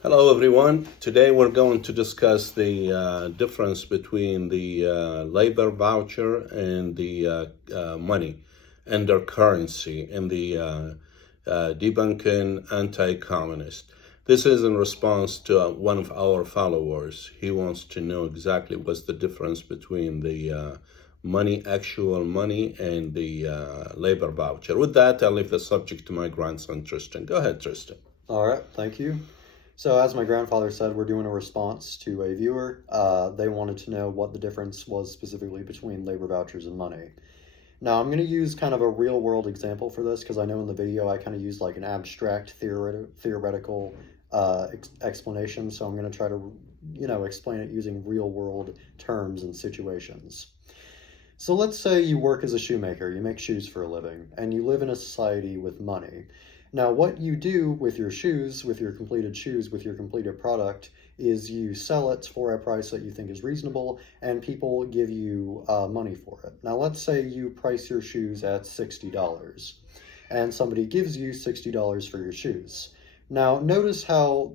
Hello everyone. Today we're going to discuss the difference between the labor voucher and the money and their currency in the debunking anti-communist. This is in response to one of our followers. He wants to know exactly what's the difference between the money, actual money, and the labor voucher. With that, I'll leave the subject to my grandson, Tristan. Go ahead, Tristan. All right, thank you. So as my grandfather said, we're doing a response to a viewer. They wanted to know what the difference was specifically between labor vouchers and money. Now I'm going to use kind of a real world example for this because I know in the video I kind of used like an abstract theoretical explanation. So I'm going to try to, explain it using real world terms and situations. So let's say you work as a shoemaker, you make shoes for a living, and you live in a society with money. Now, what you do with your shoes, with your completed product, is you sell it for a price that you think is reasonable, and people give you money for it. Now, let's say you price your shoes at $60, and somebody gives you $60 for your shoes. Now, notice how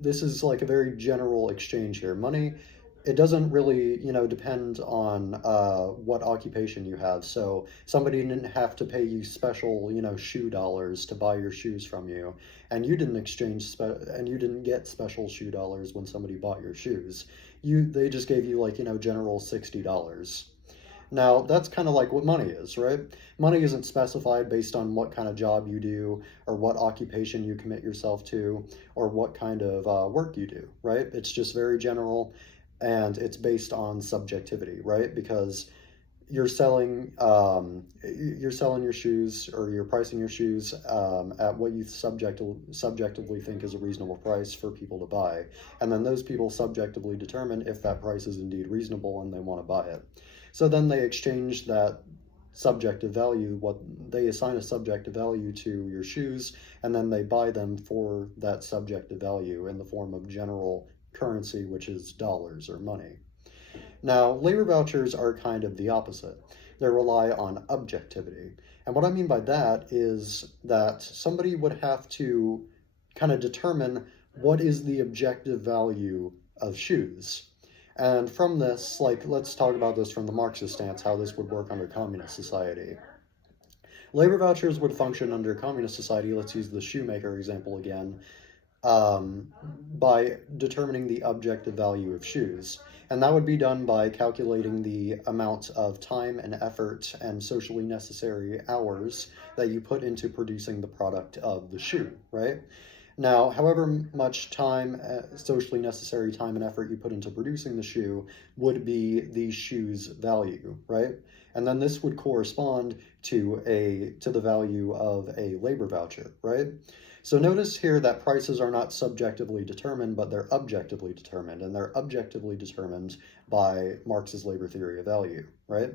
this is like a very general exchange here. Money, it doesn't really, depend on what occupation you have. So somebody didn't have to pay you special, shoe dollars to buy your shoes from you, and you didn't you didn't get special shoe dollars when somebody bought your shoes. They just gave you like, general $60. Now, that's kind of like what money is, right? Money isn't specified based on what kind of job you do or what occupation you commit yourself to or what kind of work you do, right? It's just very general, and it's based on subjectivity, right? Because you're selling your shoes, or you're pricing your shoes at what you subjectively think is a reasonable price for people to buy, and then those people subjectively determine if that price is indeed reasonable and they want to buy it. So then they exchange that subjective value, they assign a subjective value to your shoes, and then they buy them for that subjective value in the form of general currency, which is dollars or money. Now, labor vouchers are kind of the opposite. They rely on objectivity. And what I mean by that is that somebody would have to kind of determine what is the objective value of shoes. And from this, let's talk about this from the Marxist stance, how this would work under communist society. Labor vouchers would function under communist society, let's use the shoemaker example again, by determining the objective value of shoes. And that would be done by calculating the amount of time and effort and socially necessary hours that you put into producing the product of the shoe, right? Now, however much time, socially necessary time and effort you put into producing the shoe would be the shoe's value, right? And then this would correspond to the value of a labor voucher, right? So notice here that prices are not subjectively determined, but they're objectively determined, and they're objectively determined by Marx's labor theory of value, right?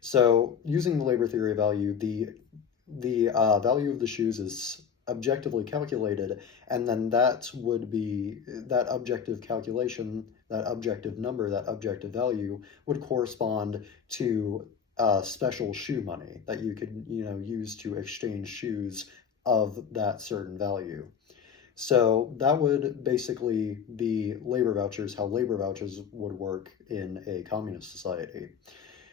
So using the labor theory of value, the value of the shoes is objectively calculated, and then that would be that objective calculation, that objective number, that objective value would correspond to special shoe money that you could use to exchange shoes of that certain value. So that would basically be labor vouchers, how labor vouchers would work in a communist society.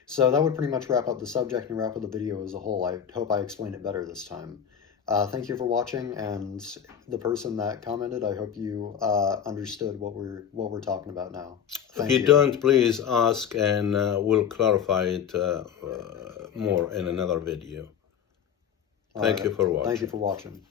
So that would pretty much wrap up the subject and wrap up the video as a whole. I hope I explained it better this time. Thank you for watching, and the person that commented, I hope you understood what we're talking about now. If you don't, please ask, and we'll clarify it more in another video. Thank you for watching. Thank you for watching.